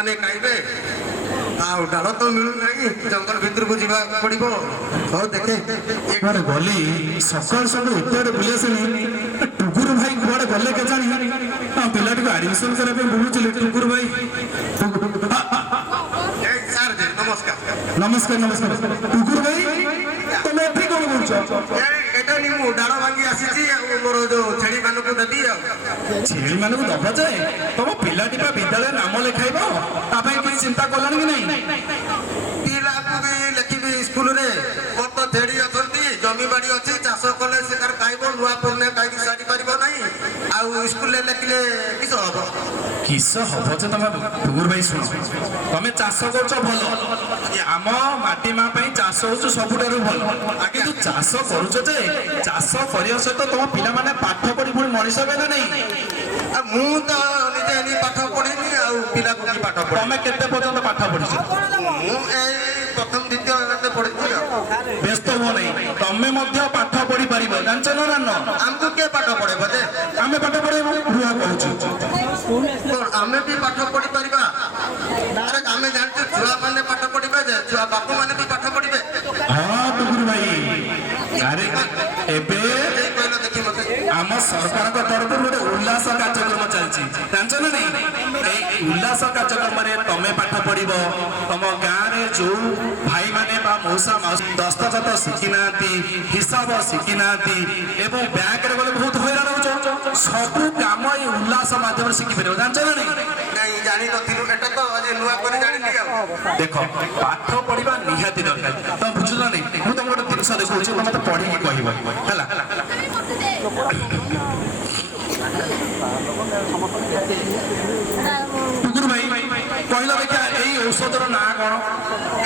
ମାନେ ଖାଇବେ ଆଉ ଡାଳ ତ ମିଳୁନାହିଁ ଜଙ୍ଗଲ ଭିତରକୁ ଯିବାକୁ ପଡିବ। ହଉ ଦେଖେ କୁଆଡେ ଗଲି ସକାଳୁ ସକାଳୁ ଏତେ ଆଡେ ବୁଲି ଆସିଲି ଟୁକୁରୁ ଭାଇ କୁଆଡେ ଗଲେ କେଜାଣି ପିଲାଟିକୁ ଆଡମିସନ କରିବା ପାଇଁ ବୁଲୁଥିଲି ଟୁକୁରୁ ଭାଇ ସାର୍ ଯେ ନମସ୍କାର। ନମସ୍କାର ନମସ୍କାର ଟୁକୁରୁ ଭାଇ ତମେ ଏଠି କଣ କରୁଛ? ଏଇଟା ନି ମୁଁ ଡାଳ ଭାଙ୍ଗି ଆସିଛି ଆଉ ମୋର ଯୋଉ ଛେଳି ମାନଙ୍କୁ ଦେବି ଆଉ। ଛେଳି ମାନଙ୍କୁ ଦବ ଯେ ତମ ପିଲାଟି ବା ବିଦ୍ୟାଳୟରେ ନାମ ଲେଖାଇବ ତା ପାଇଁ କିଛି ଚିନ୍ତା କଲଣି କି ନାହିଁ? ପିଲାକୁ ବି ଲେଖିବି ସ୍କୁଲରେ ମୋର ତ ଛେଳି ଅଛନ୍ତି ଜମି ବାଡି ଅଛି ଚାଷ କଲେ ସେ ତାର ଖାଇବ ନୂଆ ପୁରୁଣା ଖାଇକି ସାରି ପାରିବ ନାହିଁ ଆଉ ସ୍କୁଲରେ ଲେଖିଲେ କିସ ହବ? କିସ ହବ ଯେ ତମେ ଟୁକୁରୁ ଭାଇ ଶୁଣ ତମେ ଚାଷ କରୁଛ ଭଲ ଆମ ମାଟି ମା ପାଇଁ ଚାଷ ହଉଛି ସବୁଠାରୁ ଭଲ କିନ୍ତୁ ଚାଷ କରୁଛ ଯେ ଚାଷ କରିବା ସହିତ ତମ ପିଲାମାନେ ପାଠ ପଢି ପୁଣି ମଣିଷ ହେବେ ନା ନାହିଁ? ଆଉ ମୁଁ ତ ନିଜେ ଏନି ପାଠ ପଢିନି ଆଉ ପିଲାକୁ କି ପାଠ ପଢି ତମେ କେତେ ପର୍ଯ୍ୟନ୍ତ ପାଠ ପଢିଛ? ମୁଁ ଏଇ ପ୍ରଥମ ଦ୍ୱିତୀୟ ପଢିଛି ଆଉ। ବ୍ୟସ୍ତ ହୁଅ ନାହିଁ ତମେ ମଧ୍ୟ ପାଠ ପଢି ପାରିବ ଜାଣିଛ ନା ଜାଣିନ? ଆମକୁ କିଏ ପାଠ ପଢେଇବ ଯେ? ଆମେ ପାଠ ପଢେଇବୁ ରୁଆ କହୁଛୁ ଆମେ ବି ପାଠ ପଢି ପାରିବା ଆମେ ଜାଣିଛୁ ଛୁଆ ମାନେ ପାଠ ପଢିବେ ଯେ ଛୁଆ ବାପା ମାନେ ବି ପାଠ ପଢିବେ। ହଁ ଟୁକୁରୁ ଭାଇ ଆରେ ଏବେ କହିଲ ଦେଖି ମତେ ଆମ ସରକାରଙ୍କ ତରଫରୁ ଗୋଟେ ଉଲ୍ଲାସ କାର୍ଯ୍ୟକ୍ରମ ଚାଲିଛି ଜାଣିଛ ନା ନାଇଁ? ଏଇ ଉଲ୍ଲାସ କାର୍ଯ୍ୟକ୍ରମରେ ତମେ ପାଠ ପଢିବ ତମ ଗାଁରେ ଯୋଉ ଭାଇମାନେ ବା ମଉସା ମାଉସୀ ଦସ୍ତଖତ ଶିଖିନାହାନ୍ତି ହିସାବ ଶିଖିନାହାନ୍ତି ଏବଂ ବ୍ୟାଙ୍କରେ ଗଲେ ବହୁତ ହଇରାଣ ହଉଛ ସବୁ କାମ ଏଇ ଉଲ୍ଲାସ ମାଧ୍ୟମରେ ଶିଖିପାରିବ ଜାଣିଛ ନା ନାଇଁ? ନାଇଁ ଜାଣିନଥିଲୁ ଏଟା ତ ଆଜି ନୂଆ କରି ଜାଣିଲି ଆଉ। ଦେଖ ପାଠ ପଢିବା ନିହାତି ଦରକାର ତମେ ବୁଝୁଛ ନା ନାଇଁ? ମୁଁ ତମକୁ ଗୋଟେ ଜିନିଷ ଦେଖାଉଛି ତମେ ମତେ ପଢିକି କହିବ ହେଲା। ଟୁକୁରୁ ଭାଇ କହିଲ ଦେଖିଆ ଏଇ ଔଷଧର ନାଁ କଣ?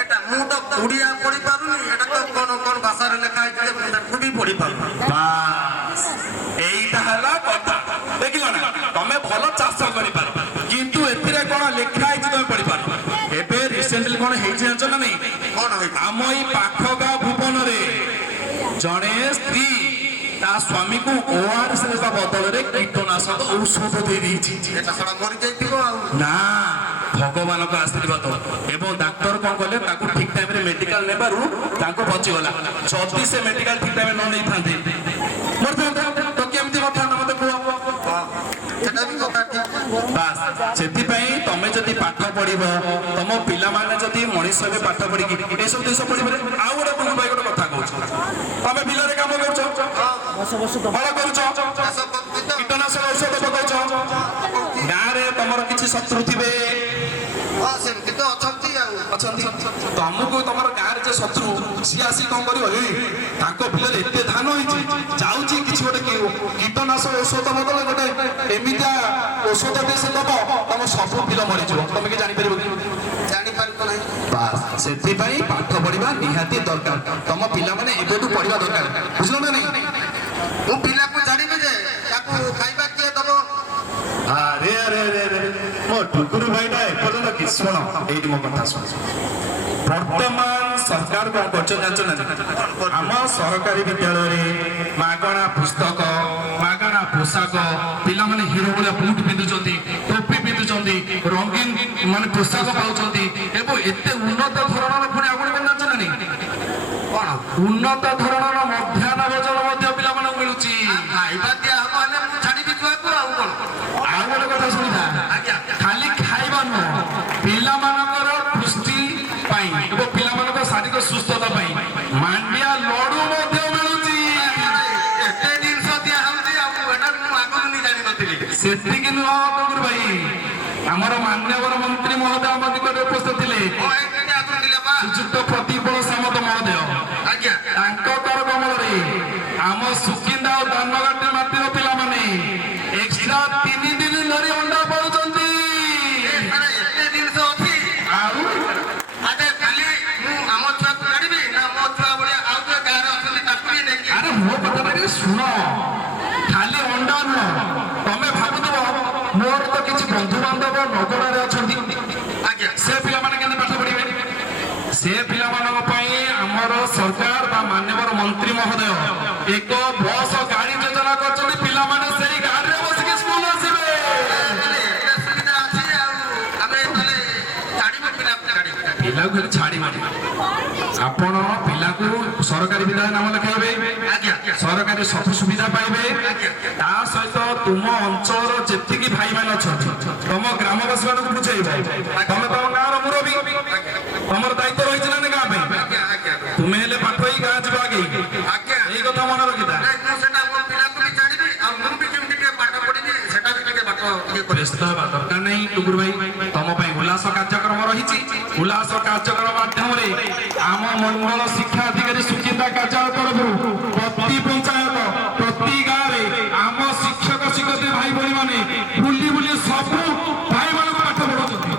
ଏଟା ମୁଁ ତ ଓଡ଼ିଆ ପଢି ପାରୁନି ଏଟା ତ କଣ କଣ ଭାଷାରେ ଲେଖା ହେଇଛି ମୁଁ ତାକୁ ବି ପଢି ପାରୁନି। ବାସ୍ ଏଇଟା ହେଲା କଥା ଦେଖିଲ ନା ତମେ ଭଲ ଚାଷ କରିପାର କିନ୍ତୁ ଏଥିରେ କଣ ଲେଖା ହେଇଛି ତମେ ପଢିପାର। ଏବେ ରିସେଣ୍ଟଲି କଣ ହେଇଛି ଜାଣିଛ ନା ନାଇଁ? କଣ ହେଇଛି? ଆମ ଏଇ ପାଖ ଗାଁ ଭୁବନରେ ଜଣେ ସ୍ତ୍ରୀ ତା ସ୍ୱାମୀକୁ ORS ଦେବା ବଦଳରେ କୀଟନାଶକ ଔଷଧ ଦେଇ ଦେଇଛି। ଏଟା ସଡ଼ା ମରି ଯାଇଥିବ ଆଉ। ନା ଭଗବାନଙ୍କ ଆଶୀର୍ବାଦ ଏବଂ ଡାକ୍ତର କଣ କଲେ ତାକୁ ଠିକ ଟାଇମରେ ମେଡିକାଲ ନେବାରୁ ତାଙ୍କୁ ବଞ୍ଚିଗଲା। ଯଦି ସେ ମେଡିକାଲ ଠିକ ଟାଇମରେ ନ ନେଇଥାନ୍ତେ ତ କେମିତି କରିଥାନ୍ତା ମତେ କୁହ? ସେଟା ବି କଥା ଠିକ। ବାସ୍ ସେଥିପାଇଁ ତମେ ଯଦି ପାଠ ପଢିବ ତମ ପିଲାମାନେ ଯଦି ମଣିଷ ହେବେ ପାଠ ପଢିକି ଏସବୁ ଜିନିଷ ପଢିବରେ ଆଉ ଗୋଟେ ଟୁକୁରୁ ଭାଇ ଗୋଟେ କଥା କହୁଛ ତମେ ବିଲରେ କାମ କରୁଛ ହଳ କରୁଛ କୀଟନାଶକ ଔଷଧ ପକାଉଛ ଗାଁରେ ତମର କିଛି ଶତ୍ରୁ ଥିବେ ହଁ ସେମିତି ତ ଅଛନ୍ତି ଆଉ। ଅଛନ୍ତି ତମକୁ ତମର ଗାଁରେ ଯେ ଶତ୍ରୁ ସିଏ ଆସି କଣ କରିବ ଏଇ ତାଙ୍କ ବିଲରେ ଏତେ ଧାନ ହେଇଛି ଯାଉଛି କିଛି ଗୋଟେ କୀଟନାଶକ ଔଷଧ ବଦଳରେ ଗୋଟେ ଏମିତିଆ ଔଷଧ ଟେ ସେ ଦବ ତମ ସବୁ ବିଲ ମରିଯିବ ତମେ କି ଜାଣିପାରିବ କି? ଜାଣିପାରିବ ନାହିଁ। ବାସ୍ ସେଥିପାଇଁ ପାଠ ପଢିବା ନିହାତି ଦରକାର ତମ ପିଲାମାନେ ଏବେଠୁ ପଢିବା ଦରକାର ବୁଝିଲ ନା ନାଇଁ? ମୁଁ ପିଲାକୁ ଜାଣିବି ଯେ ତାକୁ ଖାଇବା କିଏ ଦବ? ଆରେ ଆରେ ଆରେ ଆରେ ମୋ ଟୁକୁରୁ ଭାଇଟା ଏପର୍ଯ୍ୟନ୍ତ କି ଶୁଣ ଏଇଠି ମୋ କଥା ଶୁଣ ବର୍ତ୍ତମାନ ସରକାର କଣ କରୁଛ ଜାଣିଛ ନା? ଆମ ସରକାରୀ ବିଦ୍ୟାଳୟରେ ମାଗଣା ପୁସ୍ତକ ମାଗଣା ପୋଷାକ ପିଲାମାନେ ହିରୋ ଭଳିଆ ବୁଟ ପିନ୍ଧୁଛନ୍ତି ଟୋପି ପିନ୍ଧୁଛନ୍ତି ରଙ୍ଗୀନ ମାନେ ପୋଷାକ ପାଉଛନ୍ତି ଏବଂ ଏତେ ଉନ୍ନତ ଧରଣର ପୁଣି ଆଉ ଗୋଟେ ଜାଣିଛ ନା ନାଇଁ? କଣ ଉନ୍ନତ ଧରଣର ମଧ୍ୟାହ୍ନ ଭୋଜନ ମଧ୍ୟ ପିଲାମାନଙ୍କୁ ମିଳୁଛି। ଖାଇବା ଦିଆ ହବ ହେଲେ ମୁଁ ଛାଡ଼ିବି ଛୁଆକୁ ଆଉ କଣ? ଆଉ ଗୋଟେ କଥା ଶୁଣିଥା ଖାଲି ଖାଇବା ନୁହଁ ପିଲାମାନଙ୍କର ପୁଷ୍ଟି ପାଇଁ ଏବଂ ପିଲାମାନଙ୍କ ଶାରୀରିକ ସୁସ୍ଥତା ପାଇଁ ମାଣ୍ଡିଆ ଲଡୁ ମଧ୍ୟ ମିଳୁଛି। ଏତେ ଜିନିଷ ଦିଆ ହଉଛି ଆଉ ଏଟା ମୁଁ ଆଗରୁ ନି ଜାଣିନଥିଲି। ସେତିକି ନୁହଁ ଟୁକୁରୁ ଭାଇ ଆମର ମାନ୍ୟବର ମନ୍ତ୍ରୀ ମହୋଦୟ ଆମ ନିକଟରେ ଉପସ୍ଥିତ ଥିଲେ ଶ୍ରୀଯୁକ୍ତ ପ୍ରତିପଳ ସାମନ୍ତ ମହୋଦୟ ଆଜ୍ଞା ତାଙ୍କ କର କମଳରେ ଆମ ସୁକିନ୍ଦା ଓ ଦାନଗଡ଼ ମାଟିର ପିଲାମାନେ ଏକ୍ସଟ୍ରା 3 ଦିନ ଧରି ଅଣ୍ଡା ପାଉଛନ୍ତି। ଏତେ ଜିନିଷ ଅଛି ଆଉ ଆରେ ଖାଲି ମୁଁ ଆମ ଛୁଆକୁ ଜାଣିବି ନା ମୋ ଛୁଆ ଭଳିଆ ଆଉ ଯୋଉ ଗାଁରେ ଅଛନ୍ତି ତାକୁ ବି ନେଇକି? ଆରେ ମୋ କଥାଟା ଟିକେ ଶୁଣ ଖାଲି ଅଣ୍ଡା ନୁହଁ ତମେ ଭାବୁଥିବ ମୋର ତ କିଛି ବନ୍ଧୁବାନ୍ଧବ ନଗରରେ ଅଛନ୍ତି ଆଜ୍ଞା ସେ ପିଲାମାନେ କେମିତି ପାଠ ପଢିବେ? ସେ ପିଲାମାନଙ୍କ ପାଇଁ ଆମର ସରକାର ବା ମାନ୍ୟବର ମନ୍ତ୍ରୀ ମହୋଦୟ ଏକ ବସ ଗାଡି ଯୋଜନା କରିଛନ୍ତି ପିଲାମାନେ ସେଇ ଗାଡିରେ ବସିକି ସ୍କୁଲ ଆସିବେ। ସୁବିଧା ଅଛି ଆଉ ଆମେ ତାହେଲେ ପିଲାକୁ ଖାଲି ଛାଡ଼ି ମାରି ଆପଣ ପିଲାକୁ ସରକାରୀ ବିଦ୍ୟାଳୟ ନାମ ଲେଖାଇବେ, ସରକାରୀ ସବୁ ସୁବିଧା ପାଇବେ। ତା ସହିତ ତୁମ ଅଞ୍ଚଳର ଯେତିକି ଭାଇମାନେ ଅଛନ୍ତି ତମ ଗ୍ରାମବାସୀ ମାନଙ୍କୁ ବୁଝେଇବ। ତମେ ତମ ଗାଁର ମୁରବୀ, ତମର ଦାୟିତ୍ୱ ରହିଛି ନା ଗାଁ ପାଇଁ। ତୁମେ ହେଲେ ପାଠ ହେଇ ଗାଁ ଯିବ ଆଗେଇ, ଏଇ କଥା ମନେ ରଖିଥା। ବ୍ୟସ୍ତ ହେବା ଦରକାର ନାହିଁ ଟୁକୁର ଭାଇ, ତମ ପାଇଁ ଉଲ୍ଲାସ କାର୍ଯ୍ୟକ୍ରମ ରହିଛି। ଉଲ୍ଲାସ କାର୍ଯ୍ୟକ୍ରମ ମାଧ୍ୟମରେ ଆମ ମଣ୍ଡଳ ଶିକ୍ଷା ଅଧିକାରୀ ସୁଚିନ୍ତା କାର୍ଯ୍ୟାଳୟ ତରଫରୁ ପ୍ରତି ପଞ୍ଚାୟତ ପ୍ରତି ଗାଁରେ ଆମ ଶିକ୍ଷକ ଶିକ୍ଷୟତ୍ରୀ ଭାଇ ଭଉଣୀ ମାନେ ବୁଲି ବୁଲି ସବୁ ଭାଇ ମାନଙ୍କୁ ପାଠ ପଢଉଛନ୍ତି।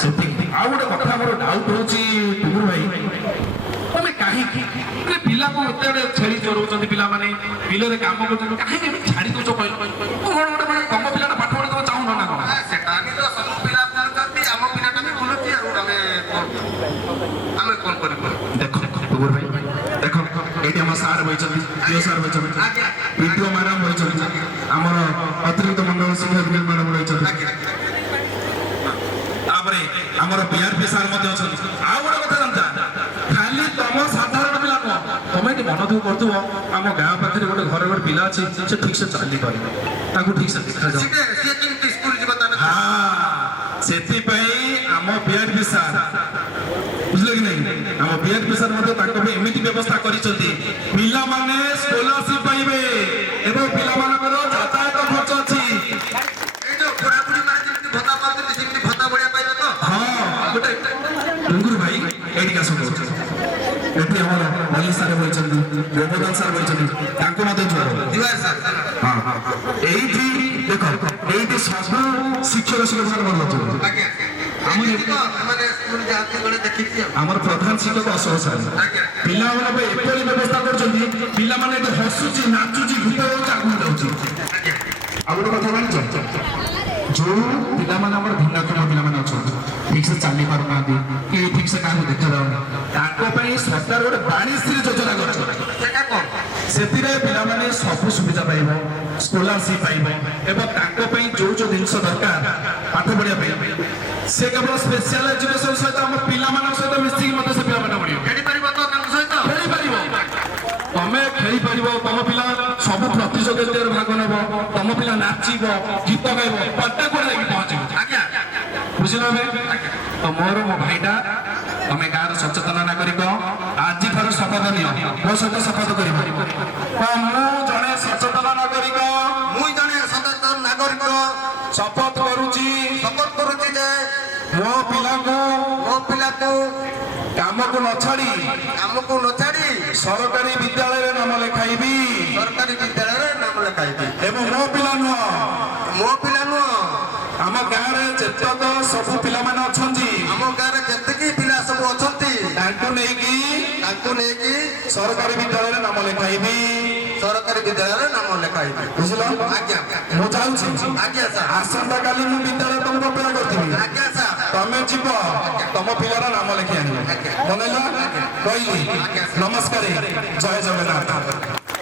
ସେତିକି। ଆଉ ଗୋଟେ କଥା ମୋର ଡାଉଟ୍ ହଉଛି ଟୁକୁର ଭାଇ, ତମେ କାହିଁକି ପିଲାକୁ ଏତେ ଗୋଟେ ଛେଳି ଚରଉଛନ୍ତି, ପିଲାମାନେ ବିଲରେ କାମ କରୁଛନ୍ତି, କାହିଁକି ଏମିତି ଛାଡି ଦଉଛ କହିଲ? ତମ ପିଲାଟା ପାଠ ପଢିବାକୁ ଚାହୁଁନ ନା କଣ? ସେଟା ବି ତ ସବୁ ପିଲା ବୁଲୁଛନ୍ତି, ଆମ ପିଲାଟା ବି ବୁଲୁଛି, ଆଉ ଆମେ କଣ କରିବୁ? ଦେଖ ଟୁକୁର ଭାଇ, ଦେଖ ଏଇଠି ଆମ ସାର୍ ବହିଛନ୍ତି, ପିଓ ସାର୍ ବହିଛନ୍ତି, ପିଡିଓ ମ୍ୟାଡାମ ବହିଛନ୍ତି, ଆମର ଅତିରିକ୍ତ ମଣ୍ଡଳ ଶିକ୍ଷକ ମ୍ୟାଡାମ ବହିଛନ୍ତି, ତାପରେ ଆମର ବିଆରପି ସାର୍ ମଧ୍ୟ ଅଛନ୍ତି। ଆଉ ଗୋଟେ କଥା ଜାଣିଛ, ଖାଲି ତମ ସାଧାରଣ ପିଲା ନୁହଁ, ତମେ ଏଠି ମନ ଦୁଃଖ କରୁଥିବ ଆମ ଗାଁ ପାଖରେ ଗୋଟେ ଘରେ ଗୋଟେ ପିଲା ଅଛି, ସେ ଠିକ ସେ ଚାଲି ପାରିବ, ତାକୁ ଠିକ ସେ ଦେଖାଯାଉ। ସେଥିପାଇଁ ଆମ ବିଆରପି ସାର୍, ବୁଝିଲେ କି ନାହିଁ, ଆମ ବିଆରପି ସାର୍ ମଧ୍ୟ ତାଙ୍କ ପାଇଁ ଏମିତି ବ୍ୟବସ୍ଥା କରିଛନ୍ତି, ପିଲାମାନେ ସ୍କଲାରସିପ ପାଇବେ ଏବଂ ପିଲାମାନଙ୍କର ଯାତାୟାତ ଖର୍ଚ୍ଚ ଅଛି। ଟୁଙ୍ଗୁରୁ ଭାଇ ଏଇଠି ଆସନ୍ତୁ, ଏଠି ଆମର ମଲ୍ଲିକ ସାର୍ ବହିଛନ୍ତି, ଗୋବର୍ଦ୍ଧନ ସାର୍ ବହିଛନ୍ତି, ତାଙ୍କୁ ମଧ୍ୟ ଜୁହାର। ଏଇଠି ଦେଖ, ଏଇଠି ସବୁ ଶିକ୍ଷକ ଶିକ୍ଷକ ଭଲ ଅଛନ୍ତି। ଆମର ପ୍ରଧାନ ଶିକ୍ଷକ ଅଶୋକ ସାର୍ ପିଲାମାନଙ୍କ ପାଇଁ ଏପରି ବ୍ୟବସ୍ଥା କରୁଛନ୍ତି, ପିଲାମାନେ ଏଠି ହସୁଛି, ନାଚୁଛି, ଗୀତ ଗାଉଛି, ଆଗକୁ ଯାଉଛି। ଆଉ ଗୋଟେ କଥା ଜାଣିଛ, ଯୋଉ ପିଲାମାନେ ଆମର ଭିନ୍ନକ୍ଷମ ପିଲାମାନେ ଅଛନ୍ତି, ଠିକ ସେ ଚାଲି ପାରୁନାହାନ୍ତି କି ଠିକ ସେ କାହାକୁ ଦେଖାଯାଉନି, ତାଙ୍କ ପାଇଁ ସରକାର ଗୋଟେ ବାଣୀଶ୍ରୀ ଯୋଜନା କରିଛନ୍ତି। ସେଥିରେ ପିଲାମାନେ ସବୁ ସୁବିଧା ପାଇବ, ସ୍କଲାରସିପ ପାଇବ ଏବଂ ତାଙ୍କ ପାଇଁ ଯୋଉ ଯୋଉ ଜିନିଷ ଦରକାର ପାଠ ପଢିବା ପାଇଁ, ସେ କେବଳ ସ୍ପେଶାଲ ଏଜୁକେସନ ସହିତ ଆମ ପିଲାମାନଙ୍କ ସହିତ ମିଶିକି ମଧ୍ୟ ସେ ପିଲାମାନେ ପଢିବ, ଖେଳିପାରିବ, ତମେ ଖେଳିପାରିବ, ତମ ପିଲା ସବୁ ପ୍ରତିଯୋଗିତାରେ ଭାଗ ନେବ, ତମ ପିଲା ନାଚିବ, ଗୀତ ଗାଇବ, ପ୍ରତ୍ୟେକ ଯାଇକି ପହଞ୍ଚିବ। ବୁଝିଲ? ତ ମୋର ମୋ ଭାଇଟା, ତମେ ଗାଁର ସଚେତନ ନାଗରିକ, ଆଜିଠାରୁ ଶପଥ ନିଅ, ମୋ ସହିତ ଶପଥ କରିବ। ମୁଁ ଜଣେ ସଚେତନ ନାଗରିକ, ଶପଥ କରୁଛି ଯେ ମୋ ପିଲାକୁ କାମକୁ ନ ଛାଡି ସରକାରୀ ବିଦ୍ୟାଳୟରେ ନାମ ଲେଖାଇବି, ଏବଂ ମୋ ପିଲା ନୁହଁ, ଆମ ଗାଁରେ ଯେତକ ସବୁ ପିଲାମାନେ ଅଛନ୍ତି, ଆମ ଗାଁରେ ଯେତିକି ପିଲା ସବୁ ଅଛନ୍ତି, ତାଙ୍କୁ ନେଇକି ସରକାରୀ ବିଦ୍ୟାଳୟରେ ନାମ ଲେଖାଇବି, ବୁଝିଲ? ମୁଁ ଯାଉଛି, ଆସନ୍ତା କାଲି ମୁଁ ବିଦ୍ୟାଳୟ ତମକୁ ଅପେକ୍ଷା କରିଥିବି, ତମେ ଯିବ, ତମ ପିଲାର ନାମ ଲେଖି ଆଣିବ। ମନେଇଲ? କହିଲି। ନମସ୍କାର, ଜୟ ଜଗନ୍ନାଥ।